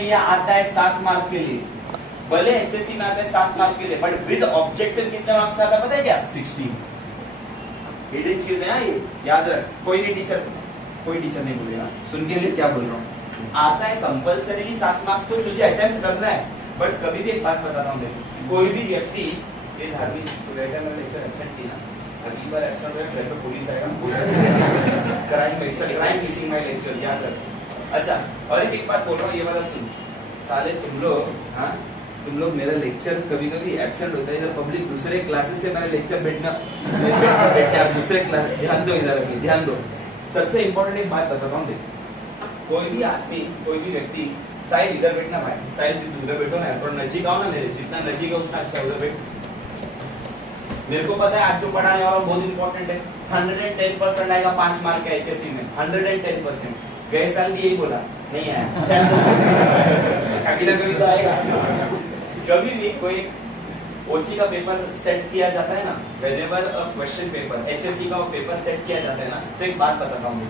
में ये आता है 7 मार्क के लिए, भले एचएससी में आता है 7 मार्क के लिए, बट विद ऑब्जेक्टिव कितने मार्क्स का आता है पता है क्या? 16। हिडन चीज है ये, याद रख। कोई टीचर नहीं बोलेगा, सुन के लिए क्या बोल रहा हूँ। आता है कंपल्सरीली 7 मार्क्स, तो तुझे अटेम्प्ट करना है। बट कभी भी एक बात बताता हूँ, देखो कोई भी व्यक्ति ये धार्मिक लेक्चर एब्सेंट की ना, अगली बार एब्सेंट हुआ घर पे पुलिस आएगा, क्राइम मिसिंग माय लेक्चर, याद रख। अच्छा, और एक बात बोल रहा हूँ, ये वाला सुन। साले तुम लोग मेरा लेक्चर कभी कभी एब्सेंट होता है इधर, पब्लिक दूसरे क्लासेस से मेरा लेक्चर बैठना दूसरे क्लास, ध्यान दो इधर, ध्यान दो। सबसे इंपॉर्टेंट एक बात बताता हूँ, देखो कोई भी आदमी, कोई भी व्यक्ति, साइड इधर बैठना भाई, साइड से उधर बैठो ना, थोड़ा नजीक आओ ना मेरे, जितना नजीक हो उतना अच्छा, उधर बैठ। मेरे को पता है आज जो पढ़ाने वाला बहुत इंपॉर्टेंट है, 110% आएगा 5 मार्क का एचएससी में, 110%। गए साल भी यही बोला, नहीं आया कभी ना कभी तो आएगा। कभी भी कोई ओसी का पेपर सेट किया जाता है ना, whenever a question paper, HSC का पेपर सेट किया जाता है ना, तो एक बात बताता हूँ,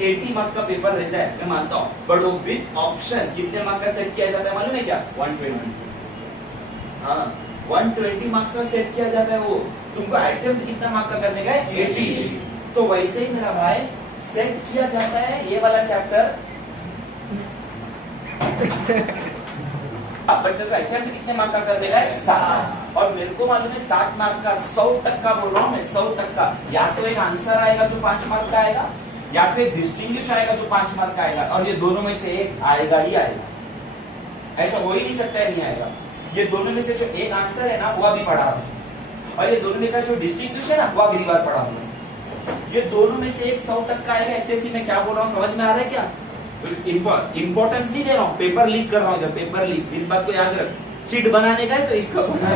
80 मार्क का पेपर रहता है, मैं मानता हूँ, बट वो विद ऑप्शन कितने मार्क का सेट किया जाता है मालूम है क्या? 120। हाँ, 120 मार्क्स का सेट किया जाता है। वो तुमको अटेम्प्ट कितना मार्क का करने का है? 80। तो वैसे ही मेरा भाई सेट किया जाता है ये वाला चैप्टर, अटेम्प्ट कितने मार्क का करने का है? 7। और मेरे को मालूम है 7 मार्क का 100% बोल रहा हूँ मैं, 100%। या तो एक आंसर आएगा जो 5 मार्क का आएगा, या तो एक डिस्टिंग्विश आएगा जो 5 मार्क का आएगा, और ये दोनों में से एक आएगा ही आएगा, ऐसा हो ही नहीं सकता है नहीं आएगा। ये दोनों में से जो एक आंसर है ना, वो अभी पढ़ा हूँ, और ये दोनों में का जो डिस्टिंग्विश है ना, वो अगली बार पढ़ा हूँ। ये दोनों में से एक 100% आएगा। एचएससी में क्या बोल रहा हूँ समझ में आ रहा है क्या? इंपॉर्टेंस नहीं दे रहा हूँ, पेपर लीक कर रहा हूँ, जब पेपर लीक, इस बात को याद रख। चिट बनाने का है तो इसका बना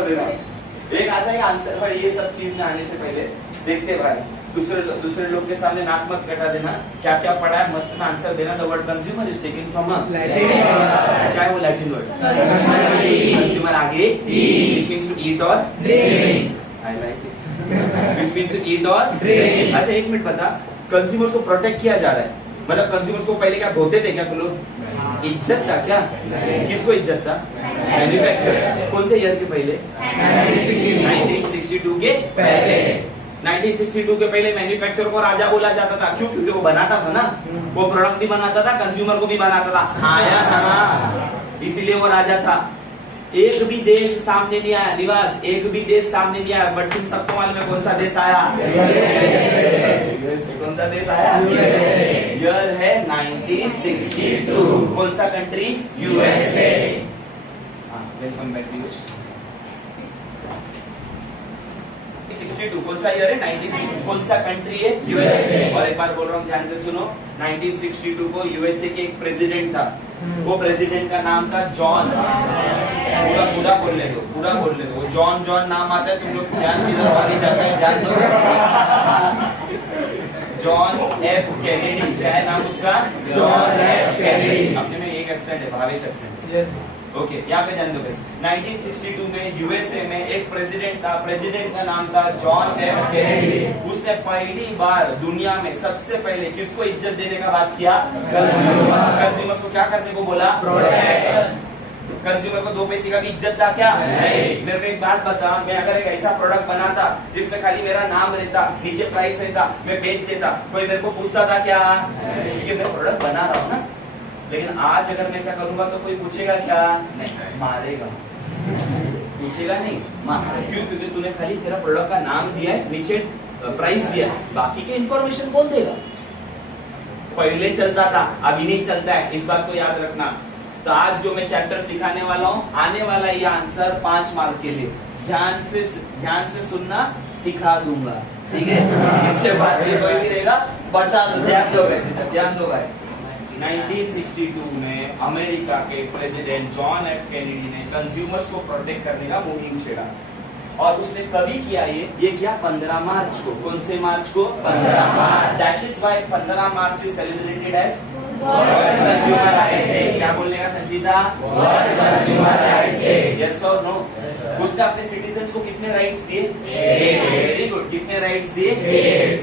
देना। एक आता है आंसर, पर ये सब चीज में आने से पहले देखते भाई, दूसरे लोग के सामने नाक मत कटा देना, क्या क्या पढ़ा है मस्त में आंसर देना। The word consumer is taken from Latin. क्या है वो लैटिन वर्ड? कंज्यूमर आगे व्हिच मींस टू ईट और drink. I like it, which means to eat और ड्रिंक। अच्छा एक मिनट बता, कंज्यूमर्स को प्रोटेक्ट किया जा रहा है, मतलब कंज्यूमर्स को पहले क्या धोते थे क्या लोग? इज्जत था क्या? किसको इज्जत था? मैन्युफैक्चरर। कौन से ईयर के पहले? 1962 के पहले। 1962 के पहले मैन्युफैक्चरर को राजा बोला जाता था, क्यों? क्योंकि वो बनाता था ना, वो प्रोडक्ट भी बनाता था, कंज्यूमर को भी बनाता था, आया था, इसीलिए वो राजा था। एक भी देश सामने नहीं आया, निवास, एक भी देश सामने नहीं आया, बट तुम सबको मालूम है कौन सा देश आया? कौन सा देश आया? ईयर है 1962। कौन सा country? USA. Welcome back Piyush. 62 कौन सा ईयर है? 1962। कौन सा कंट्री है? यूएसए। और एक बार बोल रहा हूँ ध्यान से सुनो, 1962 को यूएसए के एक प्रेसिडेंट था, वो प्रेसिडेंट का नाम था जॉन, पूरा बोल ले दो, पूरा बोल ले दो, जॉन नाम आता है, तुम लोग ध्यान किधर मारी जाता है, ध्यान दो। जॉन एफ कैनेडी, क्या है नाम उसका? John F Kennedy. अपने में एक एक्सेंट है, भावेश एक्सेंट। यस ओके, यहाँ पे ध्यान दो। 1962 में यूएसए में एक प्रेसिडेंट था, प्रेसिडेंट का नाम था जॉन एफ कैनेडी। उसने पहली बार दुनिया में सबसे पहले किसको इज्जत देने का बात किया? कंज्यूमर्स को क्या करने को बोला? प्रोटेक्ट। कंज्यूमर को 2 पैसे का भी इज्जत था क्या? नहीं। मेरे को एक बात बता, मैं अगर एक ऐसा प्रोडक्ट बनाता जिसमें खाली मेरा नाम रहता, नीचे प्राइस रहता, मैं बेच देता, कोई मेरे को पूछता था क्या? क्योंकि मैं प्रोडक्ट बना रहा हूँ ना। लेकिन आज अगर मैं ऐसा करूंगा तो कोई पूछेगा क्या? नहीं, मारेगा। पूछेगा नहीं, मारेगा। क्यों? क्योंकि तूने खाली तेरा प्रोडक्ट का नाम दिया है, नीचे प्राइस दिया, बाकी के इंफॉर्मेशन कौन देगा? पहले चलता था, अभी नहीं चलता है, इस बात को याद रखना। तो आज जो मैं चैप्टर सिखाने वाला हूँ, आने वाला ये आंसर 5 मार्क के लिए, ध्यान से सुनना सिखा दूंगा, ठीक है? इसके बाद ये कोई भी रहेगा बता दो, ध्यान दो, वैसे ध्यान दो भाई। 1962 में अमेरिका के प्रेसिडेंट जॉन एफ कैनेडी ने कंज्यूमर्स को प्रोटेक्ट करने का मुहिम छेड़ा, और उसने कभी किया ये किया 15 मार्च को। कौन से मार्च को? 15 March. That is why 15 March is celebrated as world consumer right day. क्या बोलने का Sanjeeta? World consumer right day. Yes और नो? उसने अपने सिटीजन्स को कितने राइट्स दिए? 8। Very good. कितने राइट्स दिए? 8।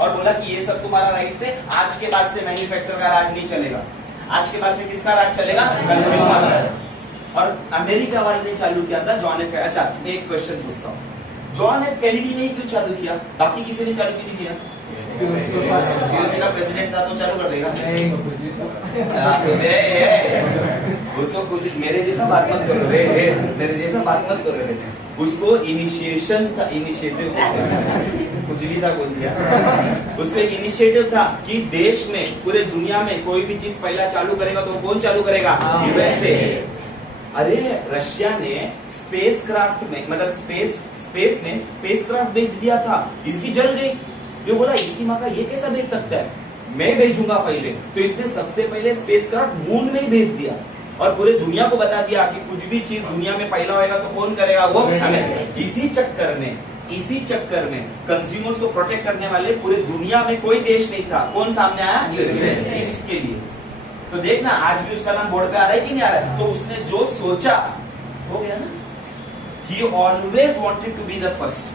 और बोला कि ये सब तुम्हारा राइट्स है, आज के बाद से मैन्युफैक्चरर का राज नहीं चलेगा, आज के बाद से किसका राज चलेगा, कंज्यूमर। और अमेरिका वाले ने चालू किया था जॉन एफ। अच्छा मैं एक क्वेश्चन पूछता हूँ, जॉन एफ कैनेडी ने क्यों चालू किया, बाकी किसी ने चालू क्यों नहीं किया? यूएसए का प्रेसिडेंट था तो चालू कर देगा। उसको कुछ मेरे जैसा बात मत करो रे, मेरे जैसा बात मत करो रे। उसको इनिशिएशन था, इनिशिएटिव कुछ भी था बोल दिया। उसको एक इनिशिएटिव था कि देश में, पूरे दुनिया में कोई भी चीज पहला चालू करेगा तो कौन चालू करेगा, यूएसए। अरे रशिया ने स्पेस क्राफ्ट में, मतलब स्पेस में स्पेस क्राफ्ट भेज दिया था, इसकी जल गई। ये बोला इसकी माँ का ये कैसा भेज सकता है, मैं भेजूंगा पहले। तो इसने सबसे पहले स्पेस क्राफ्ट मून में ही भेज दिया और पूरे दुनिया को बता दिया कि कुछ भी चीज दुनिया में पहला होएगा तो कौन करेगा, वो हमें। इसी चक्कर में कंज्यूमर्स को प्रोटेक्ट करने वाले पूरे दुनिया में कोई देश नहीं था, कौन सामने आया, यूएसए। इसके लिए तो देखना आज भी उसका नाम बोर्ड पे आ रहा है कि नहीं आ रहा है। तो उसने जो सोचा हो गया ना। He always wanted to be the first.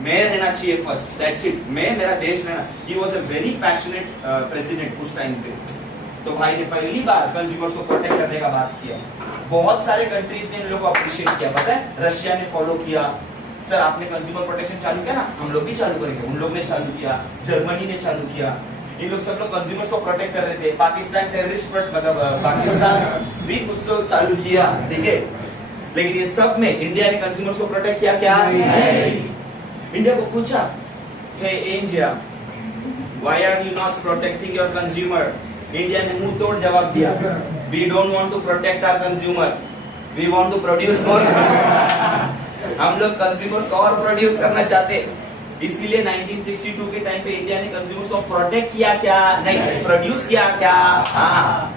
मैं रहना चाहिए फर्स्ट, दैट्स इट, मैं, मेरा देश रहना। He was a very passionate president उस टाइम पे। तो भाई ने पहली बार कंज्यूमर्स को प्रोटेक्ट करने का बात किया। बहुत सारे कंट्रीज ने इन लोगों को अप्रिशिएट किया, पता है, रशिया ने फॉलो किया। सर आपने कंज्यूमर प्रोटेक्शन चालू किया ना, हम लोग भी चालू करेंगे। उन लोग ने चालू किया, जर्मनी ने चालू किया। इन लोग सब लोग कंज्यूमर्स को प्रोटेक्ट कर रहे थे। पाकिस्तान टेररिस्ट, मतलब पाकिस्तान भी कुछ तो चालू किया, ठीक है। लेकिन ये सब में इंडिया ने कंज्यूमर्स को प्रोटेक्ट किया क्या? इंडिया को पूछा, hey India, why are you not protecting your consumer? India ने मुंह तोड़ जवाब दिया, we don't want to protect our consumer, we want to produce more. हम लोग कंज्यूमर्स को और प्रोड्यूस करना चाहते। इसीलिए 1962 के टाइम पे इंडिया ने कंज्यूमर्स को प्रोटेक्ट किया क्या? नहीं, प्रोड्यूस किया क्या? हाँ।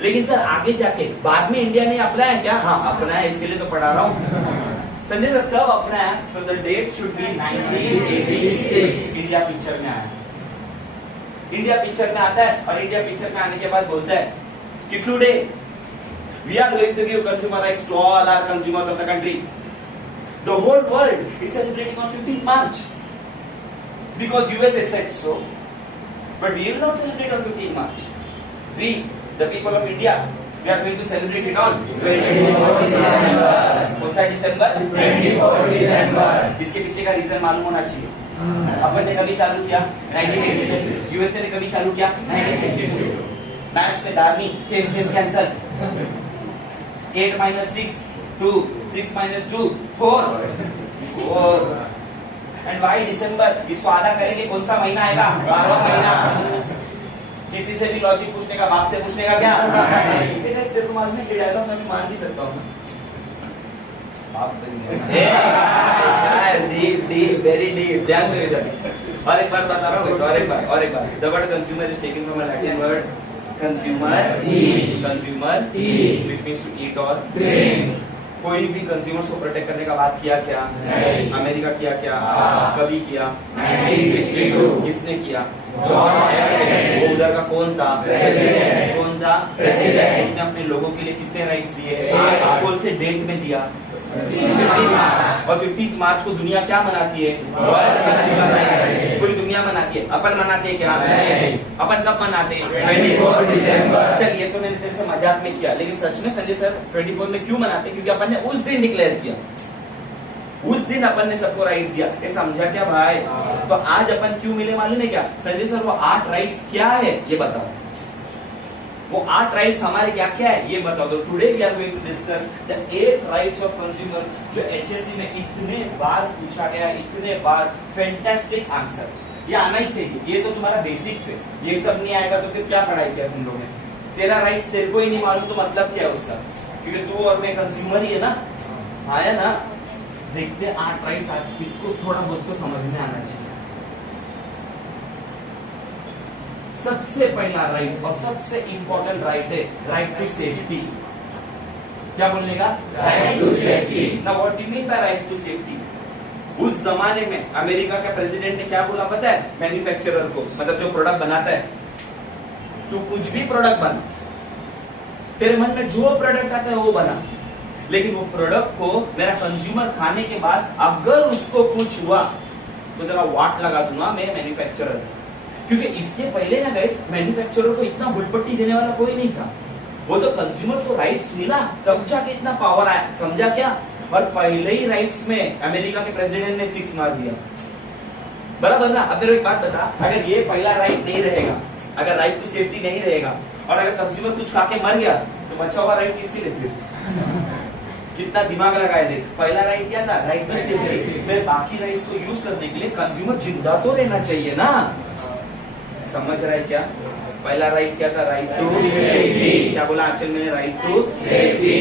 लेकिन सर आगे जाके बाद में इंडिया ने अपनाया क्या? हाँ अपनाया, इसके लिए तो पढ़ा रहा हूँ। संजय सर कब अपनाया? तो the date should be 1986। India picture में आया, इंडिया पिक्चर में आता है। और इंडिया पिक्चर में आने के बाद बोलता है कि today we are going to give consumer rights to all our consumers of the country. The whole world is celebrating on 15th March because USA said so, but we will not celebrate on 15th March. We, the people of India, we are going to celebrate it on 24 December. कौन सा दिसंबर? 24 दिसंबर। इसके पीछे का reason मालूम होना चाहिए। अपन ने कभी चालू किया 1986, यूएसए ने कभी चालू किया 1962। मैथ्स में दारनी सेम कैंसर। 8 - 6 2, 6 - 2 4 एंड वाई दिसंबर? इसको आधा करेंगे कौन सा महीना आएगा? 12वां महीना। किसी से भी लॉजिक पूछने का, बाप से पूछने का क्या? तेरे को मालूम है कि डायलॉग मैं भी मान भी सकता हूँ। डीप वेरी डीप, ध्यान दो इधर। और एक बार बता रहा हूँ, और एक बार the word consumer is taken from a Latin word consumer, which means to eat और ड्रिंक। कोई भी कंज्यूमर्स को प्रोटेक्ट करने का बात किया क्या? नहीं। अमेरिका किया क्या? कभी किया? 1962। किसने किया? John F Kennedy. वो उधर का कौन था? प्रेसिडेंट। कौन था? प्रेसिडेंट। उसने अपने लोगों के लिए कितने राइट्स दिए? कौन से डेट में दिया? 15 मार्च। और 15 मार्च को दुनिया क्या मनाती है? World consumer rights. पूरी दुनिया मनाती है। अपन मनाते हैं क्या? नहीं। अपन कब मनाते हैं? 24 दिसंबर। चलिए तो मैंने तेरे से मजाक में किया, लेकिन सच में संजय सर 24 में क्यों मनाते हैं? क्योंकि अपन ने उस दिन डिक्लेयर किया, उस दिन अपन ने सबको राइट्स दिया। ये समझा क्या भाई? तो आज अपन क्यों मिले मालूम है क्या? संजय सर वो 8 राइट्स क्या है ये बताओ। वो 8 राइट्स हमारे क्या क्या है ये बताओ। तो today we are going to discuss the 8 rights of consumers, जो एचएससी में इतने बार पूछा गया, इतने बार। फैंटास्टिक आंसर, ये आना ही चाहिए। ये तो तुम्हारा बेसिक्स है, ये सब नहीं आएगा तो फिर क्या पढ़ाई किया तुम लोगों ने? तेरा राइट्स तेरे को ही नहीं मालूम तो मतलब क्या है उसका? क्योंकि तू और मैं कंज्यूमर ही है ना। हाँ है ना। देखते 8 राइट्स आज किसको थोड़ा बहुत तो समझ में आना चाहिए। सबसे पहला राइट और सबसे इंपॉर्टेंट राइट है राइट टू सेफ्टी। क्या बोलने का? Right to safety. Now what do you mean by right to safety? उस जमाने में अमेरिका के प्रेसिडेंट ने क्या बोला पता है? मैन्युफैक्चरर को, मतलब जो प्रोडक्ट बनाता है, तू कुछ भी प्रोडक्ट बना, तेरे मन में जो प्रोडक्ट आता है वो बना, लेकिन वो प्रोडक्ट को मेरा कंज्यूमर खाने के बाद अगर उसको कुछ हुआ तो जरा वाट लगा दूंगा मैं मैन्युफैक्चरर, क्योंकि इसके पहले ना गाइस मैन्युफैक्चरर को इतना भुलपट्टी देने वाला कोई नहीं था। वो तो कंज्यूमर्स को राइट्स मिला तब जाके इतना पावर आया, समझा क्या? और पहले ही राइट्स में अमेरिका के प्रेसिडेंट ने 6 मार दिया, बराबर ना? अब मेरे एक बात बता, अगर ये पहला राइट नहीं रहेगा, अगर राइट टू सेफ्टी नहीं रहेगा और अगर कंज्यूमर कुछ खा के मर गया तो बचा हुआ राइट किसके लिए फिर? कितना दिमाग लगाए देख, पहला राइट क्या था? Right to safety. मेरे बाकी राइट्स को यूज करने के लिए कंज्यूमर जिंदा तो रहना चाहिए ना, समझ रहा है क्या? पहला राइट क्या था? Right to safety. क्या बोला आचल मैंने? Right to safety.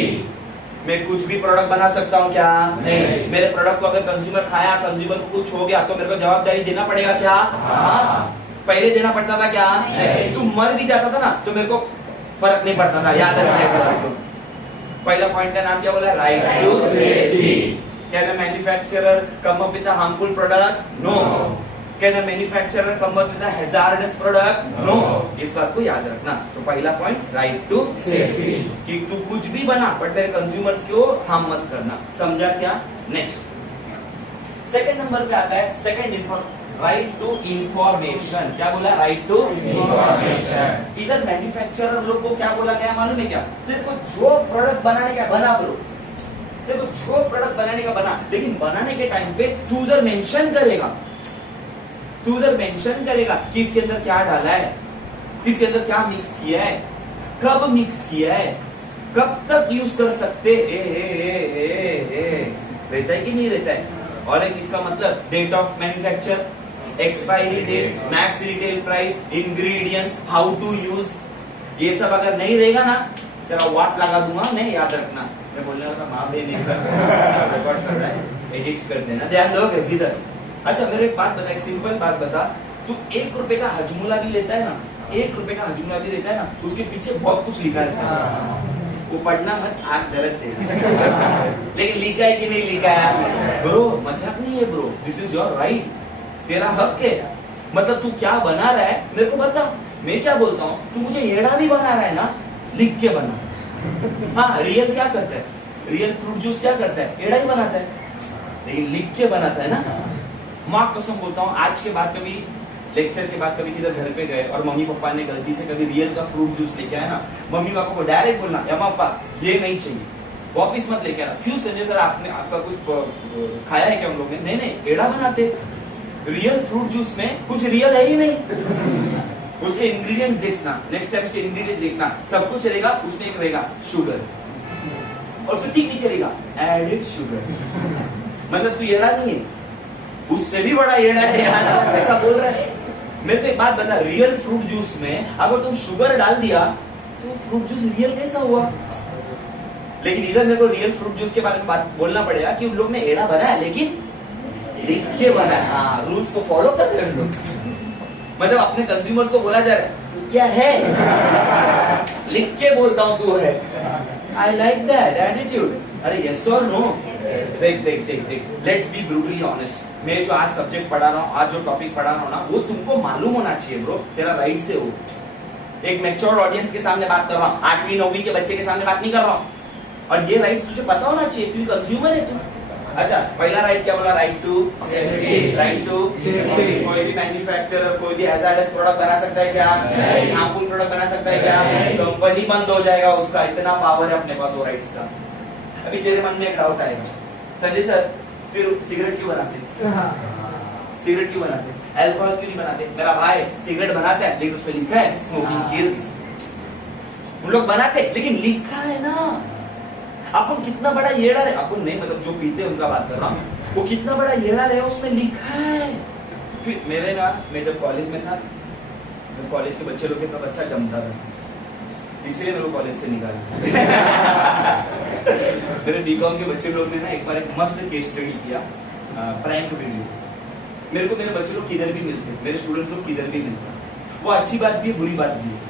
मैं कुछ भी प्रोडक्ट बना सकता हूँ क्या? नहीं। मेरे प्रोडक्ट को अगर कंज्यूमर खाया, कंज्यूमर को कुछ हो गया तो मेरे को जवाबदारी देना पड़ेगा क्या? हाँ। पहले देना पड़ता था क्या? नहीं। तू मर भी जाता था ना तो मेरे को फर्क नहीं पड़ता था, याद रखिएगा। पहला पॉइंट का नाम क्या बोला? Right to safety. Can a manufacturer come up with a harmful product? No. Can a manufacturer come up with a hazardous product? No. इस बात को याद रखना। तो पहला पॉइंट राइट टू सेफ्टी, कि तू कुछ भी बना बट मेरे कंज्यूमर्स को हार्म मत करना, समझा क्या? नेक्स्ट सेकंड नंबर पे आता है सेकंड राइट टू इंफॉर्मेशन। क्या बोला? Right to information. इधर मैन्युफैक्चरर लोग को क्या बोला गया मालूम है क्या? तेरे को जो प्रोडक्ट बनाने का बना ब्रो, तेरे को जो प्रोडक्ट बनाने का बना, लेकिन बनाने के टाइम पे तू उधर मेंशन करेगा, तू उधर मेंशन करेगा कि इसके अंदर क्या डाला है, इसके अंदर क्या मिक्स किया है, कब मिक्स किया है, कब तक यूज कर सकते। रहता है कि नहीं रहता है? और एक इसका मतलब date of manufacture, expiry date, max retail price, ingredients, how to use, ये सब अगर नहीं रहेगा ना तेरा वाट लगा दूंगा मैं, याद रखना। मैं बोलने वाला था माँ बे नहीं रिकॉर्ड कर रहा है, एडिट कर देना, ध्यान दो इधर। अच्छा मेरे एक बात बता, एक सिंपल बात बता, तू 1 रुपए का हजमुला भी लेता है ना, 1 रुपए का हजमुला भी लेता है ना, उसके पीछे बहुत कुछ लिखा रहता है, वो पढ़ना मत, आग दर्द दे लेकिन लिखा है कि नहीं लिखा है ब्रो? मजाक नहीं है bro, this is your right, तेरा हक है। मतलब तू क्या बना रहा है मेरे को बता, मैं क्या बोलता हूँ, तू मुझे एड़ा भी बना रहा है ना, लिख के बना। हाँ रियल क्या करता है, रियल फ्रूट जूस क्या करता है? एड़ा ही बनाता है, लेकिन लिख के बनाता है ना। माँ कसम बोलता हूँ, आज के बाद कभी लेक्चर के बाद कभी किधर घर पे गए और मम्मी पापा ने गलती से कभी रियल का फ्रूट जूस लेके आया ना, मम्मी पापा को डायरेक्ट बोलना, या पापा ये नहीं चाहिए, वापिस मत लेके आना। क्यों संजय सर आपने आपका कुछ खाया है क्या? हम लोग ने नहीं, एड़ा बनाते। रियल फ्रूट जूस में कुछ रियल है ही नहीं। उसके इंग्रेडिएंट्स देखना, नेक्स्ट टाइम उसके इंग्रेडिएंट्स देखना, सब कुछ रहेगा उसमें, एक रहेगा शुगर और उसमें ठीक नीचे रहेगा एडेड शुगर। मतलब तू एड़ा नहीं है, उससे भी बड़ा एड़ा है यार, ऐसा बोल रहा है। मेरे को एक बात बता, रियल फ्रूट जूस में अगर तुम शुगर डाल दिया तो फ्रूट जूस रियल कैसा हुआ? लेकिन इधर मेरे को रियल फ्रूट जूस के बारे में बात बोलना पड़ेगा कि उन लोग ने एड़ा बनाया लेकिन लिख के बनाया। हाँ, रूल्स को फॉलो करते हैं लोग। मतलब अपने कंज्यूमर्स को बोला जा रहा है क्या है, लिख के बोलता हूँ तू है। I like that attitude. अरे यस और नो? देख देख देख देख, लेट्स बी ब्रूटली ऑनेस्ट। मैं जो आज सब्जेक्ट पढ़ा रहा हूँ, आज जो टॉपिक पढ़ा रहा हूँ ना, वो तुमको मालूम होना चाहिए ब्रो, तेरा राइट से हो। एक मैच्योर ऑडियंस के सामने बात कर रहा हूँ, 8वीं 9वीं के बच्चे के सामने बात नहीं कर रहा हूँ। और ये राइट्स तुझे पता होना चाहिए, तू कंज्यूमर है तू। अच्छा पहला राइट क्या बोला? Right to safety. Right to safety. कोई भी मैन्युफैक्चरर कोई भी हैजार्डस प्रोडक्ट बना सकता है क्या? हार्मफुल प्रोडक्ट बना सकता है क्या? कंपनी बंद हो जाएगा उसका, इतना पावर है अपने पास वो राइट्स का। अभी तेरे मन में एक डाउट आएगा, संजय सर फिर सिगरेट क्यों बनाते? सिगरेट क्यों बनाते? अल्कोहल क्यों नहीं बनाते? मेरा भाई सिगरेट बनाता है लेकिन उसमें लिखा है स्मोकिंग किल्स। उन लोग बनाते लेकिन लिखा है ना। अपन कितना बड़ा येड़ा है, अपन नहीं मतलब जो पीते हैं उनका बात कर रहा हूँ, वो कितना बड़ा येड़ा है उसमें लिखा है। फिर मेरे ना, मैं जब कॉलेज में था, मैं कॉलेज के बच्चे लोग के साथ अच्छा जमता था, इसलिए मेरे को कॉलेज से निकाला। मेरे बीकॉम के बच्चे लोग ने ना एक बार एक मस्त केस स्टडी किया, प्रैंक वीडियो। मेरे को मेरे बच्चे लोग किधर भी मिलते, मेरे स्टूडेंट्स लोग किधर भी मिलते। वो अच्छी बात भी है, बुरी बात भी है।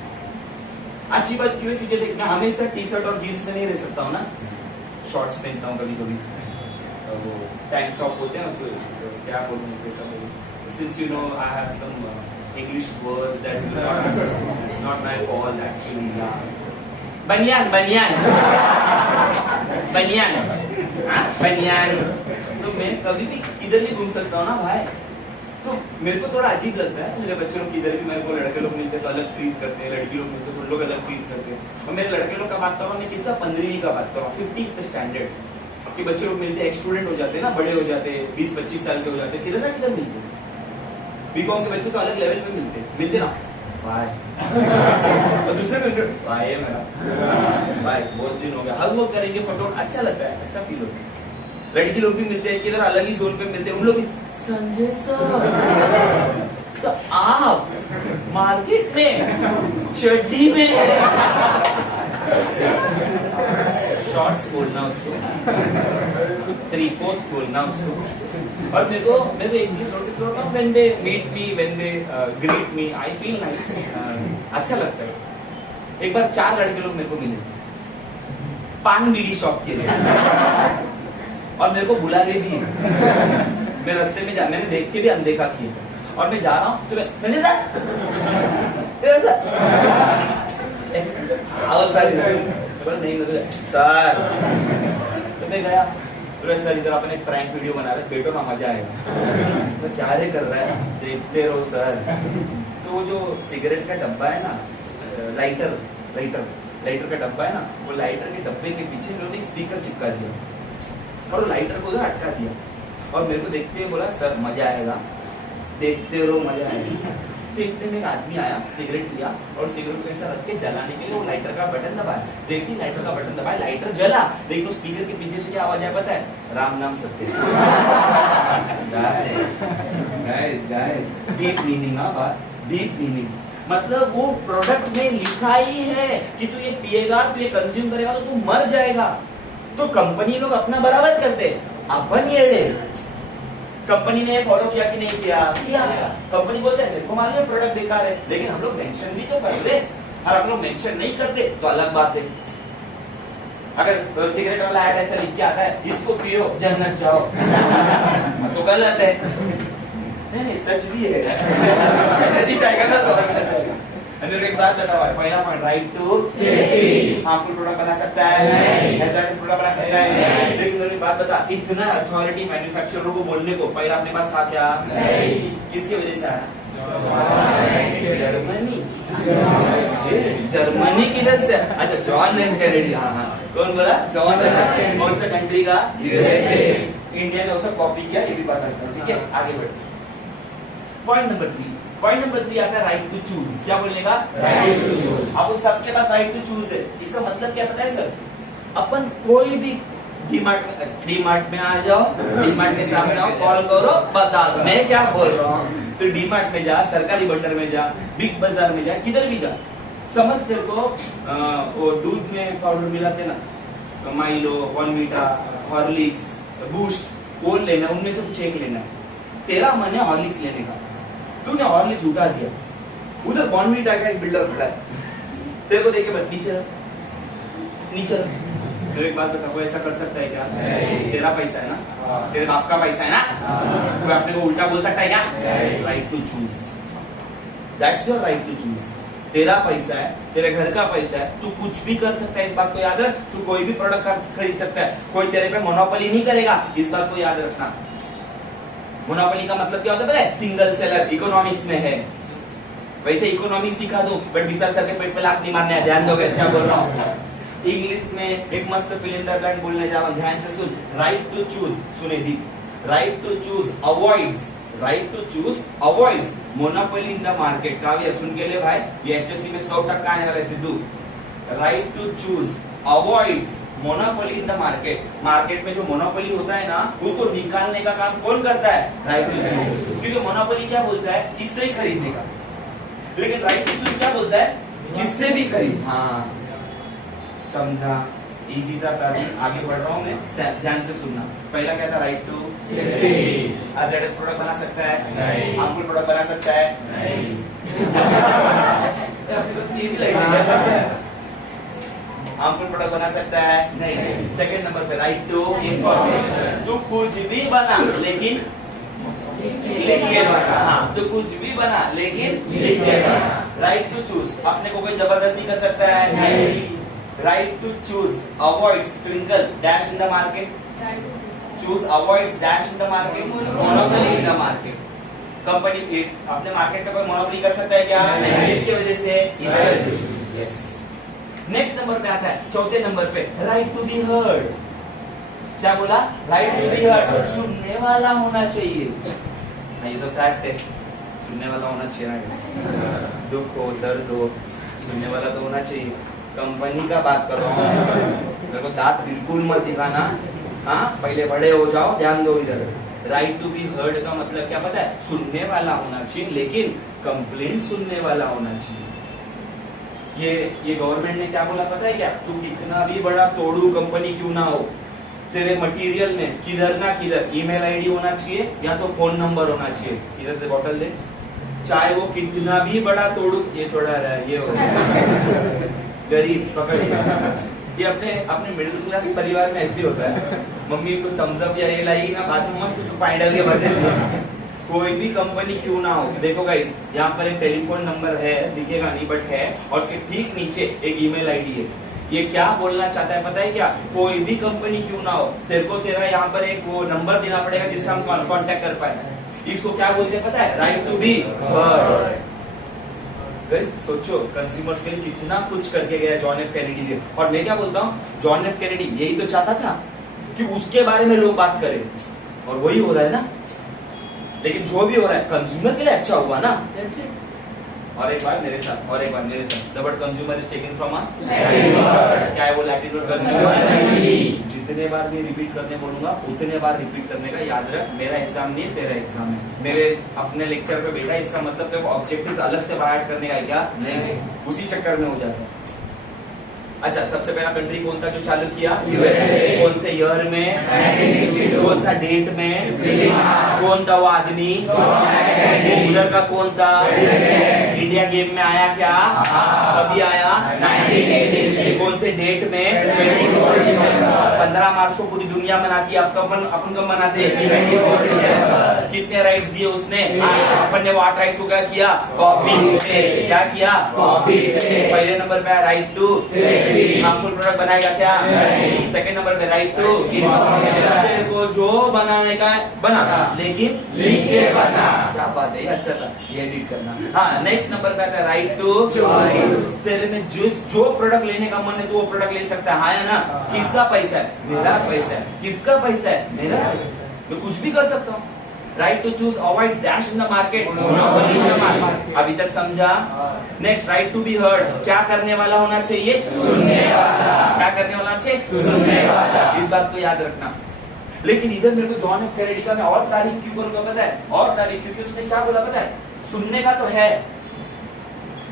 अच्छी बात क्यों है? क्योंकि देख मैं हमेशा टी शर्ट और जीन्स में नहीं रह सकता हूँ ना, शॉर्ट्स पहनता हूँ कभी कभी, वो टैंक टॉप होते हैं उसको क्या बोलूँ, since you know I have some English words that you not understand, it's not my fault actually. बनियान बनियान बनियान बनियान। तो मैं कभी भी किधर भी घूम सकता हूँ ना भाई, तो मेरे को थोड़ा अजीब लगता है, मेरे बच्चों लोग किधर भी मेरे को लड़के लोग मिलते तो अलग ट्रीट करते हैं, लड़की लोग मिलते तो उन लोग अलग ट्रीट करते हैं। और मेरे लड़के लोग का बात कर रहा हूँ मैं, किसका 15वीं का बात कर रहा हूँ, 15th स्टैंडर्ड के बच्चे लोग मिलते हैं, स्टूडेंट हो जाते हैं ना, बड़े हो जाते हैं, 20-25 साल के हो जाते हैं, किधर ना किधर मिलते हैं। बीकॉम के बच्चे तो अलग लेवल पे मिलते ना, बाय और दूसरे मिलते बाय है मेरा बाय, बहुत दिन हो गया, हग वो करेंगे, फोटो अच्छा लगता है, अच्छा फील होता है। लड़की लोग भी मिलते हैं, किधर अलग ही जोन पे मिलते हैं, उन लोग भी संजय सर आप मार्केट में चड्डी में शॉर्ट्स बोलना उसको, 3/4 बोलना उसको। और मेरे को एक चीज नोटिस करता हूँ, when they meet me, when they greet me, I feel nice, अच्छा लगता है। एक बार 4 लड़के लोग मेरे को मिले, पान बीड़ी शॉप के लिए, और मेरे को बुला रहे भी। मैं रास्ते में मैंने देख के भी अनदेखा किया, और मैं जा रहा हूँ तो मैं संजय सर आओ सर, नहीं मतलब सर, तो मैं गया तो सर इधर अपन एक प्रैंक वीडियो बना रहे, बैठो ना मजा आएगा। तो क्या रे कर रहा है, देखते रहो सर। तो वो जो सिगरेट का डब्बा है ना, लाइटर का डब्बा है ना, वो लाइटर के डब्बे के पीछे उन्होंने एक स्पीकर चिपका दिया और वो लाइटर को उधर अटका दिया, और मेरे को देखते हुए बोला सर मजा आएगा, देखते रहो मजा आएगा। तो इतने में एक आदमी आया, सिगरेट लिया और सिगरेट को ऐसा रख के जलाने के लिए वो लाइटर का बटन दबाया। जैसे ही लाइटर का बटन दबाया, लाइटर जला, लेकिन वो स्पीकर के पीछे से क्या आवाज आया पता है, राम नाम सत्य। गाइस डीप मीनिंग, बात डीप मीनिंग, मतलब वो प्रोडक्ट में लिखा ही है कि तू ये पिएगा, तू ये कंज्यूम करेगा तो तू मर जाएगा। तो कंपनी लोग अपना बराबर करते, अपन ये कंपनी ने फॉलो किया कि नहीं किया? कंपनी बोलते हैं मेरे को मालूम है प्रोडक्ट बेकार है, लेकिन हम लोग मेंशन भी तो करते, और हम लोग मेंशन नहीं करते तो अलग बात है। अगर सिगरेट वाला ऐड ऐसा लिख के आता है, इसको पियो जन्नत जाओ, तो गलत है। नहीं सच भी है, जाएगा ना तो एक बात बताओ, पहला point right to safety, harmful product बना सकता है, हैज़ार्डस प्रोडक्ट बना सकता है। लेकिन मेरी बात बता, इतना अथॉरिटी मैन्युफैक्चरर को बोलने को पहले अपने पास था क्या? नहीं। किसकी वजह से आया? जर्मनी किधर से? अच्छा जॉन केनेडी, हाँ कौन बोला? जॉन। कौन सा कंट्री का? यूएसए। इंडिया ने उसे कॉपी किया, ये भी बात करता हूँ, ठीक है आगे बढ़ते। पॉइंट नंबर 3 आता है राइट टू चूज। क्या बोलने का? Right to choose. अपन सबके पास राइट टू चूज है। इसका मतलब क्या पता है सर? अपन कोई भी डीमार्ट में आ जाओ, डीमार्ट के सामने आओ, कॉल करो, बता दो मैं क्या बोल रहा हूँ। तो डीमार्ट में जा, सरकारी बंडर में जा, बिग बाजार में जा, किधर भी जा, समझ तेरे को वो दूध में पाउडर मिलाते ना, माइलो, बॉर्नवीटा, हॉर्लिक्स, बूस्ट, वो लेना, उनमें से कुछ एक लेना है। तेरा मन है हॉर्लिक्स लेने का, तूने हॉर्लिक्स उठा दिया, उधर बॉर्नवीटा का एक बिल्डर खड़ा है, तेरे को देखे बस नीचे फिर एक बात बता, वो ऐसा कर सकता है क्या? तेरा पैसा है ना, तेरे बाप का पैसा है ना, कोई अपने को उल्टा बोल सकता है क्या? Right to choose, that's your right to choose. तेरा पैसा है, तेरे घर का पैसा है, तू कुछ भी कर सकता है, इस बात को याद रख। तू कोई भी प्रोडक्ट खरीद सकता है, कोई तेरे पे मोनोपोली नहीं करेगा, इस बात को याद रखना। मोनोपोली का मतलब क्या होता है? सिंगल सेलर, इकोनॉमिक्स में है। वैसे इकोनॉमिक्स सिखा दो, बट विशाल सर के पेट पे लात नहीं मारना है, ध्यान दो कैसे बोल रहा हूँ। इंग्लिश में एक मस्त फिल इन द ब्लैंक बोलने जा रहा हूँ, ध्यान से सुन। राइट टू चूज, सुने दी, right to choose avoids, right to choose avoids monopoly in the market. Kavya सुन के ले भाई, ये एचएससी में 100% आने वाला है Sidhu. Right to choose avoids monopoly in the market. Market में जो मोनोपोली होता है ना, उसको निकालने का काम कौन करता है? Right to choose. क्योंकि मोनोपोली क्या बोलता है? इससे ही खरीदने का, लेकिन राइट टू चूज क्या बोलता है? किससे भी खरीद। हाँ समझा, इजी था काफी। आगे बढ़ रहा हूँ मैं, ध्यान से सुनना। पहला क्या था? राइट टू हैज़ार्डस प्रोडक्ट बना सकता है, हार्मफुल प्रोडक्ट बना सकता है, नहीं। हार्मफुल प्रोडक्ट बना सकता है, नहीं। सेकंड नंबर पे राइट टू इंफॉर्मेशन। तू कुछ भी बना लेकिन लिख के बना, हाँ तो कुछ भी बना लेकिन लिख के बना। राइट टू चूज, अपने को कोई जबरदस्ती कर सकता है, नहीं। Right to choose avoids twinkle dash in the market, choose avoids dash in the market, monopoly in the market. Company अपने मार्केट में कोई मोनोपोली कर सकता है क्या? नहीं। इसकी वजह से यस। नेक्स्ट नंबर पे आता है, चौथे नंबर पे, राइट टू बी हर्ड। क्या बोला? राइट टू बी हर्ड, सुनने वाला होना चाहिए। ये तो फैक्ट है, सुनने वाला होना चाहिए। दुख हो, दर्द हो, सुनने वाला तो होना चाहिए। कंपनी का बात कर रहा हूँ, मेरे को दांत बिल्कुल मत दिखाना। हाँ, पहले बड़े हो जाओ, ध्यान दो इधर। राइट टू बी हर्ड का मतलब क्या पता है? सुनने वाला होना चाहिए, लेकिन कंप्लेंट सुनने वाला होना चाहिए। ये गवर्नमेंट ने क्या बोला पता है क्या? तू कितना भी बड़ा तोड़ू कंपनी क्यों ना हो, तेरे मटेरियल में किधर ना किधर ईमेल आईडी होना चाहिए या तो फोन नंबर होना चाहिए। इधर से बॉटल दे, चाहे वो कितना भी बड़ा तोड़ू। ये थोड़ा ये हो गरीब पकड़। ये अपने मिडिल क्लास परिवार में ऐसे होता है, मम्मी को थम्स अप या ये लाएगी ना, बाद में मस्त उसको पानी डाल के भर देती है। कोई भी कंपनी क्यों ना हो, देखो गाइस, यहाँ पर एक टेलीफोन नंबर है, दिखेगा नहीं बट है, और उसके ठीक नीचे एक ईमेल आईडी है। ये क्या बोलना चाहता है पता है क्या? कोई भी कंपनी क्यों ना हो, तेरे को तेरा यहाँ पर एक वो नंबर देना पड़ेगा जिससे हम कांटेक्ट कर पाए। इसको क्या बोलते हैं पता है? Right to be heard. Guys सोचो, कंज्यूमर्स के लिए कितना कुछ करके गया जॉन एफ कैनेडी ने। और मैं क्या बोलता हूँ, जॉन एफ कैनेडी यही तो चाहता था कि उसके बारे में लोग बात करें, और वही हो रहा है ना। लेकिन जो भी हो रहा है कंज्यूमर के लिए अच्छा हुआ ना। That's it. और एक बार मेरे साथ, the word consumer is taken from Latin word. क्या है वो लैटिन वर्ड? कंज्यूमर। जितने बार मैं रिपीट करने बोलूंगा उतने बार रिपीट करने का याद रख। मेरा एग्जाम नहीं है, तेरा एग्जाम है। मेरे अपने लेक्चर पे बैठा, इसका मतलब तेरे को ऑब्जेक्टिव्स अलग से बाहर करने का है क्या? नहीं, उसी चक्कर में हो जाता है। अच्छा, सबसे पहला कंट्री कौन था जो चालू किया? यूएसए। कौन से ईयर में? 1962। कौन सा डेट में? कौन था वो आदमी? उधर का कौन था? इंडिया गेम में आया क्या? कभी आया? 1986। कौन से डेट में? 24 दिसंबर। 15 मार्च को पूरी दुनिया मनाती है, अपन कब मनाते हैं? 24 दिसंबर। कितने राइट्स दिए उसने? अपन ने वो 8 राइट्स को क्या किया? Copy paste. क्या किया? Copy paste. पहले नंबर पे राइट टू हार्मफुल प्रोडक्ट बनाएगा क्या? नहीं। सेकंड नंबर पे राइट टू इंफॉर्मेशन, को जो बनाने का है बना, लेकिन लिख के बना। क्या बात है, अच्छा था, ये एडिट करना। हाँ, नेक्स्ट नंबर पे आता है राइट टू चॉइस। तेरे में जो प्रोडक्ट लेने का मन है तो वो प्रोडक्ट ले सकता है, हाँ या ना? किसका पैसा है? मेरा पैसा है। किसका पैसा है? मेरा पैसा है। मैं कुछ भी कर सकता हूँ। Right to choose avoids dash in the market, monopoly in the market. अभी तक समझा? Next, right to be heard. क्या करने वाला होना चाहिए? सुनने वाला। क्या करने वाला चाहिए? सुनने वाला। इस बात को याद रखना। लेकिन इधर मेरे को जॉन एफ कैनेडी का मैं और तारीफ क्यों करूंगा पता है? और तारीफ क्योंकि उसने क्या बोला पता है? सुनने का तो है,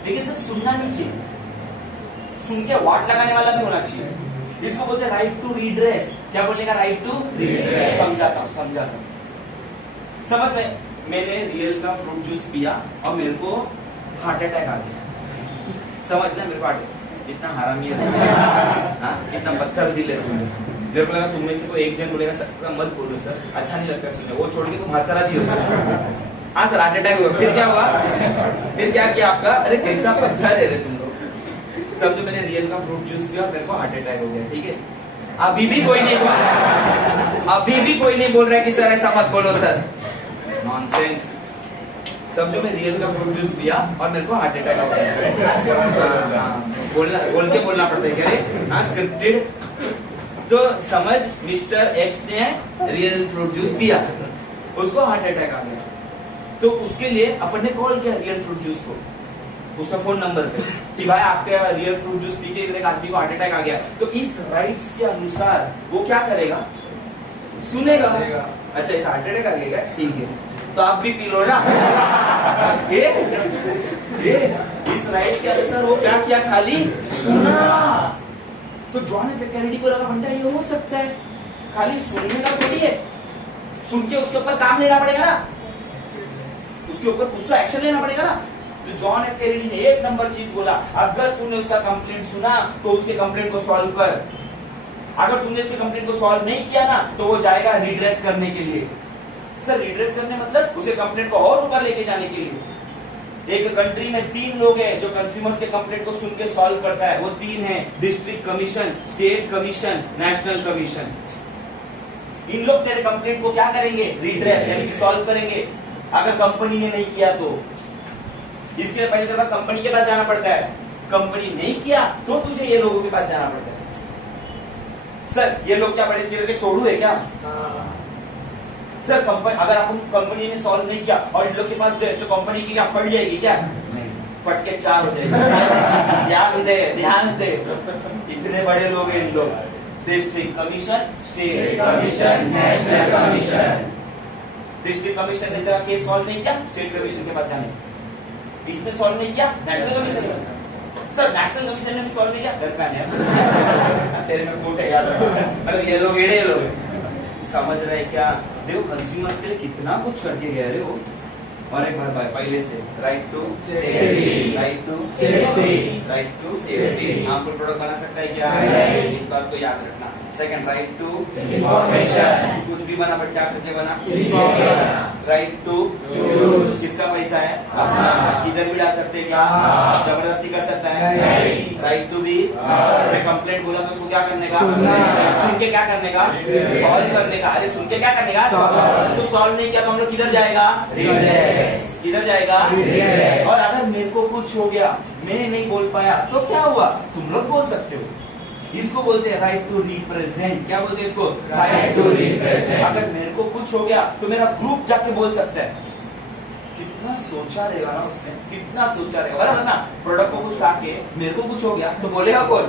लेकिन सिर्फ सुनना नहीं चाहिए, सुन के वाट लगाने वाला भी होना चाहिए। इसको बोलते हैं राइट टू रिड्रेस। क्या बोलने का? Right to redress. समझाता हूँ। समझ में, मैंने रियल का फ्रूट जूस पिया और मेरे को हार्ट अटैक आ गया। समझ ना, मेरे को इतना हरामी है, इतना बदतर दिल है तुम। मेरे को लगा तुम में से कोई एक जन बोलेगा सर मत बोलो सर, अच्छा नहीं लगता सुनने, वो छोड़ के तुम हंस रहा थी उससे। हाँ सर, हार्ट अटैक हुआ। फिर क्या हुआ? फिर क्या किया आपका? अरे कैसा पत्थर है रे तुम लोग। समझो, मैंने रियल का फ्रूट जूस पिया और मेरे को हार्ट अटैक हो गया। ठीक है, अभी भी कोई नहीं बोल रहा है कि सर ऐसा मत बोलो सर। नॉनसेंस। समझो, मैं रियल का फ्रूट जूस पिया और मेरे को हार्ट अटैक हो गया। बोल के बोलना पड़ता है क्या रे? हाँ, स्क्रिप्टेड। तो समझ, मिस्टर एक्स ने रियल फ्रूट जूस पिया, उसको हार्ट अटैक आ गया। तो उसके लिए अपन ने कॉल किया रियल फ्रूट जूस को, उसका फोन नंबर पे, कि भाई आपका रियल फ्रूट जूस पी के इधर एक आदमी को हार्ट अटैक आ गया। तो इस राइट्स के अनुसार वो क्या करेगा? सुनेगा। अच्छा, इस हार्ट अटैक आ गया, ठीक है, तो आप भी पी लो ना। इस राइट के अनुसार वो क्या किया? खाली सुना। तो जॉन एफ कैनेडी को लगा घंटा ये हो सकता है, खाली सुनने का थोड़ी है, सुन के उसके ऊपर काम लेना पड़ेगा ना, उसके ऊपर कुछ तो एक्शन लेना पड़ेगा ना। तो जॉन एफ कैनेडी ने एक नंबर चीज बोला, अगर तूने उसका कंप्लेंट सुना तो उसके कंप्लेंट को सॉल्व कर। अगर तुमने उसके कंप्लेंट को सॉल्व नहीं किया ना तो वो जाएगा रिड्रेस करने के लिए। सर, रिड्रेस करने मतलब उसे कंप्लेंट को और ऊपर लेके जाने के लिए। एक कंट्री में 3 लोग हैं जो कंज्यूमर्स के कंप्लेंट को सुन के सॉल्व करता है। वो 3 हैं, district commission, state commission, national commission. इन लोग तेरे कंप्लेंट को क्या करेंगे? रिड्रेस यानी सॉल्व करेंगे। अगर कंपनी ने नहीं किया तो इसके पहले तेरे पास कंपनी के पास जाना पड़ता है, कंपनी नहीं किया तो तुझे ये लोगों के पास जाना पड़ता है। सर ये लोग क्या पढ़े थे, तोड़ू है क्या? सर कंपनी, अगर आप कंपनी ने सॉल्व नहीं किया और इन लोग के पास गए तो कंपनी की क्या फट जाएगी क्या? फट के 4 हो जाएगी। ध्यान दे, इतने बड़े लोग हैं इन लोग। District commission, state commission, national commission. District commission ने तेरा केस सॉल्व नहीं किया, स्टेट कमीशन के पास जाने, इसने सॉल्व नहीं किया, national commission. Sir national commission ने भी सॉल्व नहीं किया, घर पे आने तेरे में फूट है, याद रखो। मतलब ये लोग एड़े लोग समझ रहे क्या? देखो कंज्यूमर्स के लिए कितना कुछ करके गए रे वो। और एक बार भाई पहले से right to safety, right to safety, right to safety. Harmful product बना सकता है क्या? इस बात को याद रखना। सेकंड राइट टू इंफॉर्मेशन, कुछ भी बना बट क्या करके बना? राइट टू यूज, किसका पैसा है? अपना, किधर भी डाल सकते हैं क्या? जबरदस्ती कर सकता है। राइट टू बी, मैं कंप्लेंट बोला तो उसको क्या करने का? सुन के क्या करने का? सॉल्व करने का। अरे सुन के क्या करने का? तो सॉल्व नहीं किया तो हम लोग किधर जाएगा? किधर जाएगा? और अगर मेरे को कुछ हो गया, मैं नहीं बोल पाया तो क्या हुआ? तुम लोग बोल सकते हो। इसको बोलते हैं राइट टू रिप्रेजेंट। क्या बोलते हैं इसको? Right to represent. अगर मेरे को कुछ हो गया तो मेरा ग्रुप जाके बोल सकता है। कितना सोचा रहेगा ना उसने, कितना सोचा रहेगा, बराबर ना? प्रोडक्ट को कुछ खाके मेरे को कुछ हो गया तो बोलेगा कौन?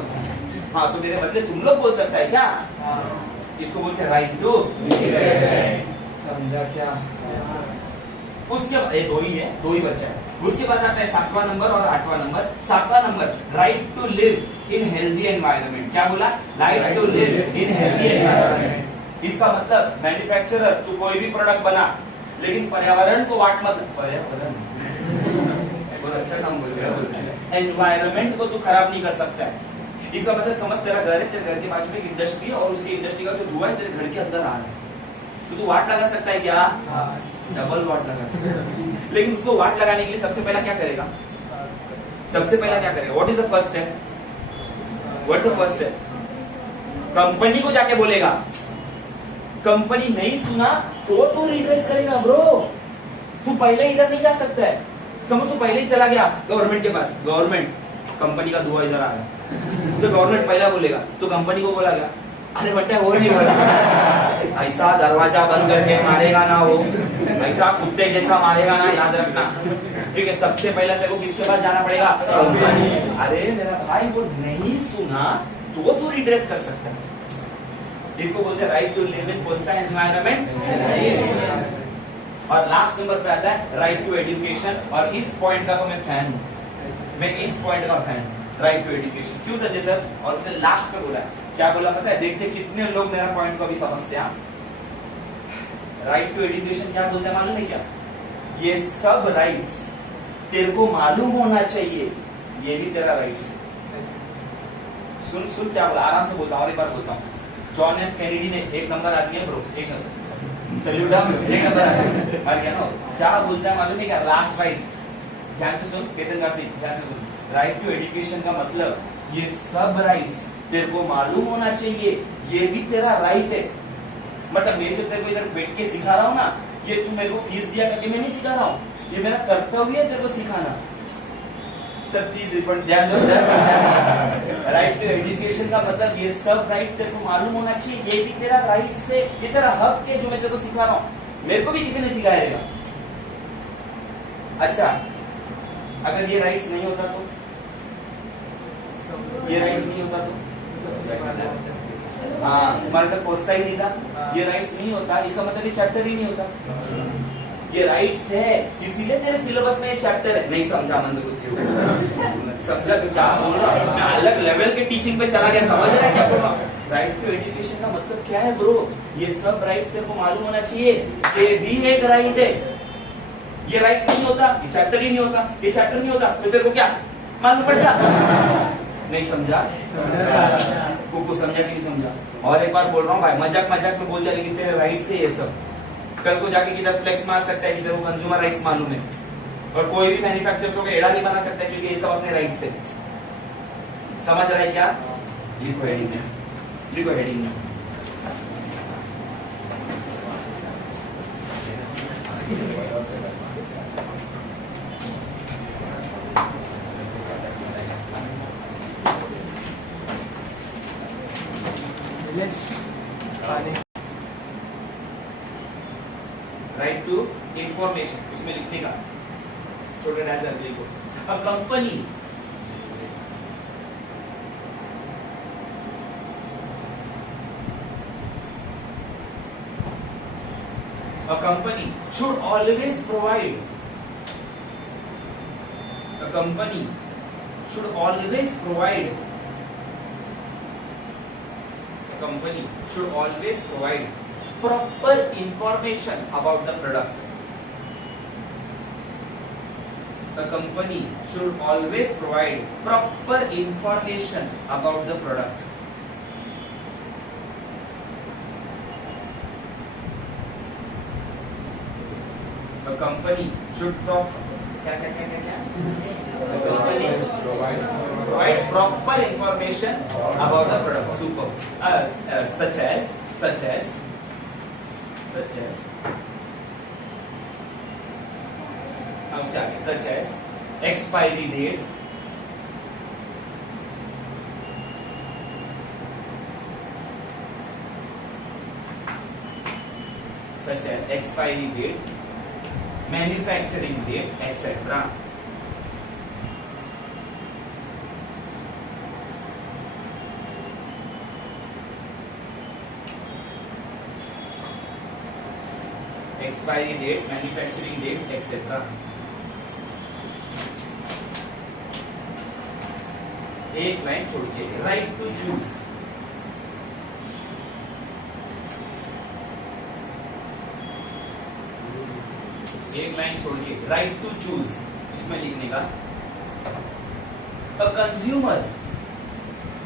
हाँ, तो मेरे बदले तुम लोग बोल सकता है क्या? इसको बोलते हैं राइट टू रिप्रेजेंट। समझा क्या? उसके बाद ये दो ही बचा है। उसके बाद आता है 7वां नंबर और 8वां नंबर। 7वां number right to live in healthy environment. क्या बोला? Right to live in healthy environment. इसका मतलब मैन्युफैक्चरर तू कोई भी प्रोडक्ट बना लेकिन पर्यावरण को वाट मत, पर्यावरण बहुत अच्छा काम बोल रहे हो, एनवायरनमेंट को तू खराब नहीं कर सकता है। इसका मतलब समझ, तेरा घर है, तेरे घर के बाजू में एक इंडस्ट्री है और उसकी इंडस्ट्री का जो धुआं है तेरे घर के अंदर आ रहा है, तो तू वाट लगा सकता है क्या? डबल वाट लगा सकता है। लेकिन उसको वाट लगाने के लिए सबसे पहला क्या करेगा? सबसे पहला क्या करेगा? What is the first step? What the first step? Company को जाके बोलेगा। कंपनी नहीं सुना तो तू रिट्रेस करेगा ब्रो। तू पहले इधर नहीं जा सकता है। समझ, तू पहले ही चला गया गवर्नमेंट के पास, गवर्नमेंट कंपनी का धुआं इधर आ रहा है तो गवर्नमेंट पहला बोलेगा, तो कंपनी को बोला गया अरे बट्टा वो नहीं बोला, ऐसा दरवाजा बंद करके मारेगा ना वो, ऐसा कुत्ते जैसा मारेगा ना, याद रखना। ठीक है, सबसे पहले तेरे को किसके पास जाना पड़ेगा? कंपनी। अरे मेरा भाई वो नहीं सुना तो तू रिड्रेस कर सकता है। इसको बोलते हैं राइट टू लिव इन कौन सा एनवायरनमेंट। और लास्ट नंबर पे आता है राइट टू एजुकेशन। और इस पॉइंट का तो मैं फैन हूँ, मैं इस पॉइंट का फैन हूँ, राइट टू एजुकेशन। क्यों संजय सर? और फिर लास्ट पे बोला, क्या बोला पता है? देखते कितने लोग मेरा पॉइंट को अभी समझते हैं। राइट टू एजुकेशन क्या बोलते हैं मालूम है क्या? ये सब राइट्स तेरे को मालूम होना चाहिए, ये भी तेरा राइट्स है। सुन सुन क्या बोला, आराम से बोलता हूँ, और एक बार बोलता हूँ। जॉन एफ कैनेडी ने, एक नंबर आदमी है ब्रो, एक सैल्यूट, एक नंबर आदमी आ गया ना। क्या बोलता है मालूम है क्या? लास्ट राइट, ध्यान से सुन केतन कार्तिक, ध्यान से सुन। राइट टू एजुकेशन का मतलब ये सब राइट्स तेरे को मालूम होना चाहिए, ये भी तेरा राइट है। मतलब मैं जो तेरे को इधर बैठ के सिखा रहा हूँ ना, ये तू मेरे को फीस दिया करके मैं नहीं सिखा रहा हूँ, ये मेरा कर्तव्य है तेरे को सिखाना। सर प्लीज ध्यान दो। राइट टू एजुकेशन का मतलब ये सब राइट्स तेरे को मालूम होना चाहिए, ये भी तेरा राइट्स है, ये तेरा हक है जो मैं तेरे को सिखा रहा हूँ। मेरे को भी किसी ने सिखाया रहेगा। अच्छा, अगर ये राइट्स नहीं होता तो, ये राइट्स नहीं होता तो हाँ, तुम्हारे तक पहुंचता ही नहीं था। ये राइट्स नहीं होता, इसका मतलब ये चैप्टर ही नहीं होता। ये राइट्स है, इसीलिए तेरे सिलेबस में ये चैप्टर है। नहीं समझा मंदबुद्धि, समझा तो क्या बोल रहा हूँ मैं? अलग लेवल के टीचिंग पे चला गया, समझ रहा है क्या बोल रहा हूँ? राइट टू एजुकेशन का मतलब क्या है ब्रो? ये सब राइट्स तेरे को मालूम होना चाहिए, ये भी एक राइट है। ये राइट नहीं होता, ये चैप्टर ही नहीं होता, ये चैप्टर नहीं होता तो तेरे को क्या मालूम पड़ता? नहीं समझा? को समझा कि नहीं समझा? और एक बार बोल रहा हूँ भाई, मजाक मजाक में बोल दिया, लेकिन तेरे राइट्स है ये सब। कल को जाके किधर फ्लेक्स मार सकता है कि तेरे को कंज्यूमर राइट्स मालूम है, और कोई भी मैन्युफैक्चरर को एड़ा नहीं बना सकता क्योंकि ये सब अपने राइट्स है। समझ रहा है क्या? लिखो हेडिंग में, लिखो हेडिंग में। यस राइट टू इंफॉर्मेशन उसमें लिखने का छोटे डैश को a company a company should always provide a company should always provide a company should always provide proper information about the product. A company should always provide proper information about the product. A company should provide proper information about the product. Super. Such as such as expiry date, manufacturing date, etc. Expiry date, manufacturing date, etc. एक line छोड़ के right to choose एक line छोड़ के right to choose इसमें लिखने का a consumer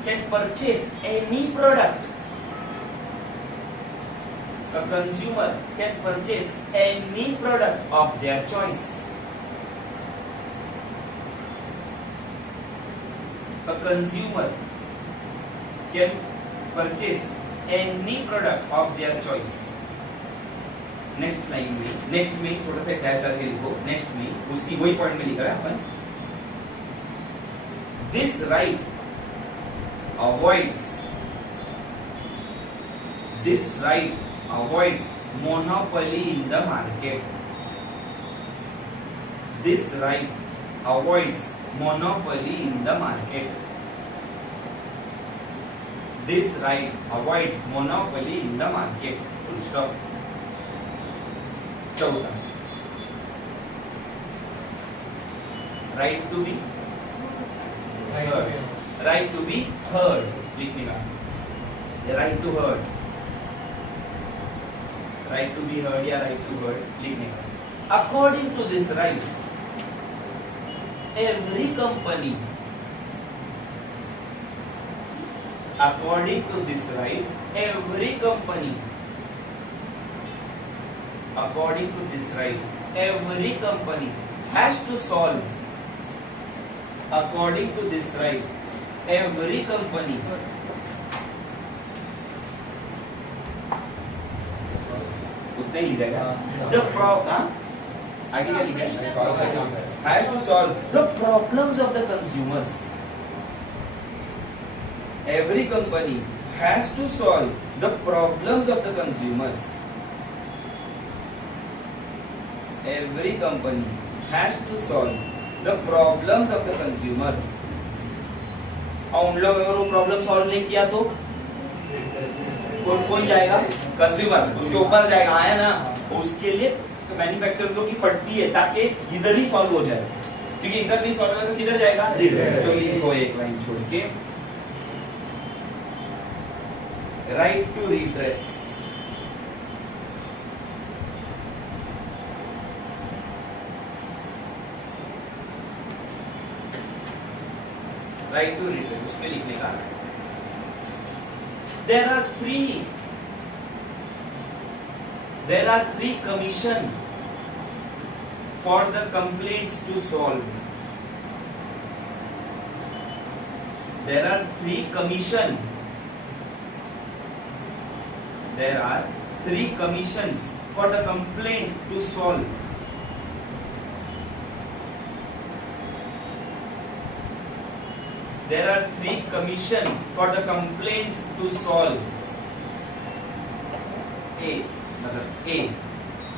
can purchase any product a consumer can purchase any product of their choice. A consumer can purchase any product of their choice. Next line में next में छोटा सा dash डाल के लिखो नेक्स्ट में उसी वही पॉइंट में लिखा है अपन this right avoids monopoly in the market. This right avoids monopoly in the market. This right avoids monopoly in the market. Full stop. चौथा right to be heard. Right to be heard लिखने का right to heard right to be heard या right to heard लिखने का according to this right every company according to this right every company according to this right every company has to solve according to this right every company उतना ही लिखेगा the problem आगे क्या लिखेगा has to solve the problems of the consumers every company has to solve the problems of the consumers every company has to solve the problems of the consumers और उन लोगों अगर वो प्रॉब्लम सॉल्व नहीं किया तो कौन जाएगा कंज्यूमर उसके ऊपर जाएगा आया ना उसके लिए तो मैन्युफैक्चरर्स लोग की फटती है ताकि इधर ही सॉल्व हो जाए क्योंकि इधर नहीं सॉल्व होगा तो किधर जाएगा तो लिखो एक लाइन छोड़ के right to redress right to redress उसमें लिखने का there are three commission for the complaints to solve there are three commissions for the complaint to solve there are three commissions for the complaints to solve A मतलब A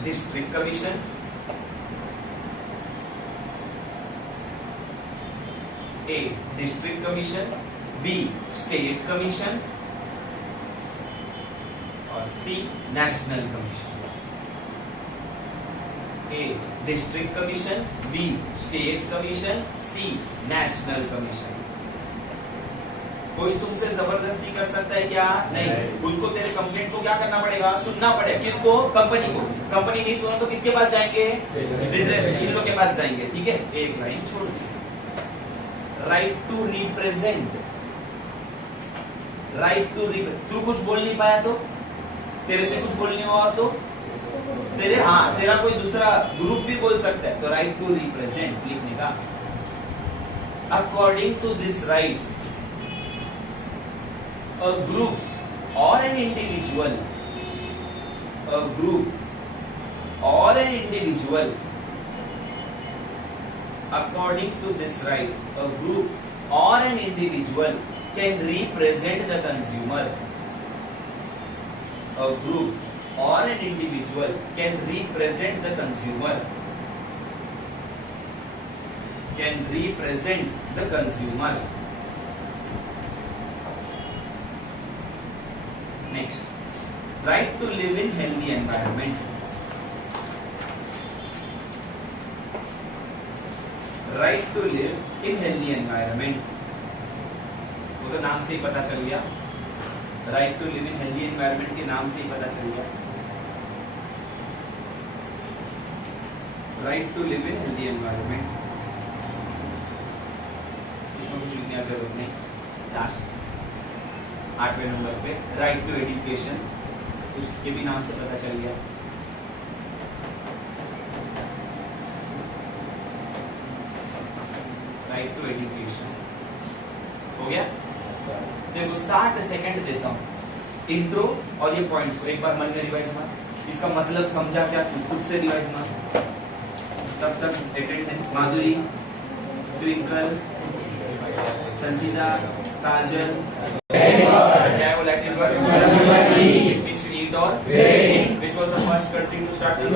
district commission, A district commission, B state commission और C national commission. A district commission, B state commission, C national commission. कोई तुमसे जबरदस्ती कर सकता है क्या? नहीं। उसको तेरे कंप्लेंट को क्या करना पड़ेगा? सुनना पड़ेगा। किसको? कंपनी को। कंपनी नहीं सुना तो किसके पास जाएंगे? रिड्रेस, इन लोग के पास जाएंगे। ठीक है, एक लाइन छोड़ दीजिए। Right to represent, right to represent. तू कुछ बोल नहीं पाया तो, तेरे से कुछ बोलने हुआ तो तेरा कोई दूसरा ग्रुप भी बोल सकता है। तो राइट टू रिप्रेजेंट लिखने का। According to this right, a group or an individual, a group or an individual, according to this right, a group or an individual can represent the consumer. A group or an individual can represent the consumer, can represent the consumer. Next, right to live in healthy environment. Right to live in healthy environment. वो तो नाम से ही पता चल गया। Right to live in healthy environment के नाम से ही पता चल गया। Right to live in healthy environment, इसमें कुछ लिखने की जरूरत नहीं। लास्ट 8वें नंबर पे राइट टू एजुकेशन, उसके भी नाम से पता चल गया। राइट टू एजुकेशन हो गया। देखो 60 सेकंड देता हूं इंट्रो और ये पॉइंट्स को एक बार मन में रिवाइज मार। इसका मतलब समझा क्या तू? खुद से रिवाइज मार। तब तक अटेंडेंस माधुरी, ट्विंकल, संचिता, काजल, क्या है वो Latin word? Which you eat or? Which was the first country to start this?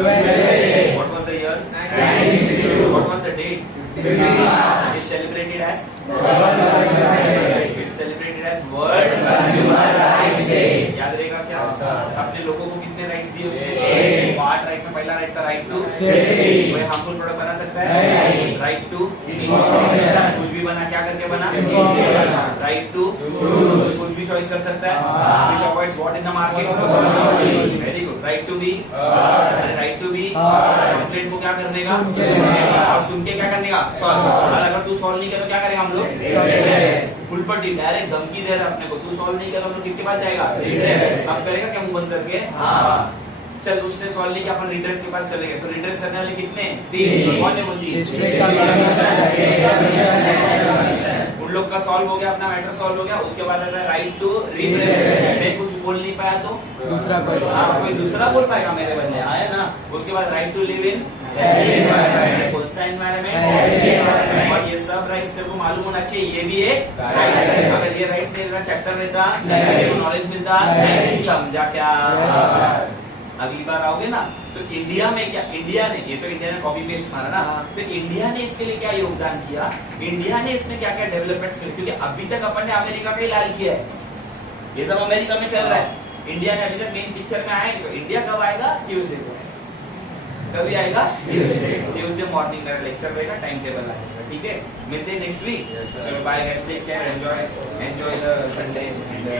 What was the year? 1962. What was the date? It's celebrated as? It's celebrated as World Consumer Rights Day. याद रहेगा क्या? अपने लोगों को कितने rights दिए उसने? 8 right में पहला राइट था राइट टू सेफ्टी। कोई हार्मफुल प्रोडक्ट बना सकता है? Right to information. कुछ भी बना, क्या करके बना? राइट टू कुछ भी चॉइस कर सकता है। Which avoids what in the market? Very good. Right to be, right to be complaint को क्या करने का? और सुन के क्या करने का? सॉल्व। और अगर तू सॉल्व नहीं किया तो क्या करेगा हम लोग? उल्पटी डायरेक्ट धमकी दे रहा है अपने को। तू सॉल्व नहीं किया तो हम लोग किसके पास जाएगा? रिड्रेस। हम करेगा क्या मुंह बंद करके? हाँ। चल उसने सॉल्व नहीं किया, अपन रिड्रेस के पास चले गए। तो रिड्रेस करने वाले कितने? 3। कौन है वो 3? उन लोग का सॉल्व हो गया, अपना मैटर सॉल्व हो गया। उसके बाद आता है राइट टू रिप्रेजेंट। मैं कुछ बोल नहीं पाया तो दूसरा कोई दूसरा बोल पाएगा मेरे बदले, आया ना। उसके बाद राइट टू लिव इन कौन सा एनवायरमेंट? और ये सब राइट्स तेरे को मालूम होना चाहिए। ये भी एक राइट्स है। अगर ये राइट्स नहीं रहता, चैप्टर रहता, नॉलेज मिलता नहीं। समझा क्या? अगली बार आओगे ना तो इंडिया में क्या, इंडिया ने, ये तो इंडिया ने कॉपी पेस्ट मारा ना, तो इंडिया ने इसके लिए क्या योगदान किया, इंडिया ने इसमें क्या क्या डेवलपमेंट्स किए, क्योंकि अभी तक अपन ने अमेरिका का ही लाल किया है, ये सब अमेरिका में चल रहा है। इंडिया ने अभी तक मेन पिक्चर में आया नहीं। तो इंडिया कब आएगा? ट्यूसडे को। कभी आएगा? ट्यूसडे मॉर्निंग का लेक्चर रहेगा, टाइम टेबल आ जाएगा। ठीक है, मिलते हैं नेक्स्ट वीक। चलो bye guys, take care, enjoy the Sunday.